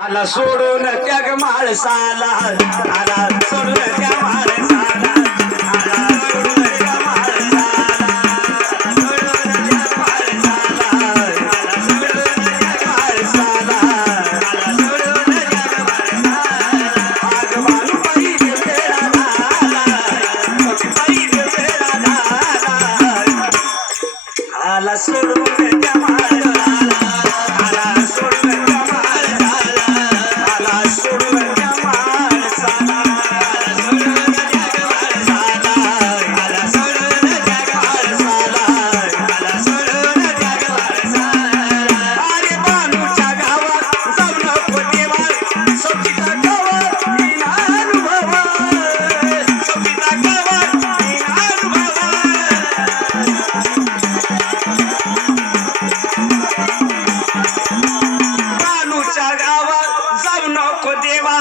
आला सोडून त्याग माणसाला आला सोडून त्या माणसाला आला सोडून त्या माणसाला आला सोडून त्या माणसाला आला सोडून त्या माणसाला आग बालू बाई देवेरा झाला बाई देवेरा झाला आला सोडून त्या माणसाला आला सोडून त्या नको देवा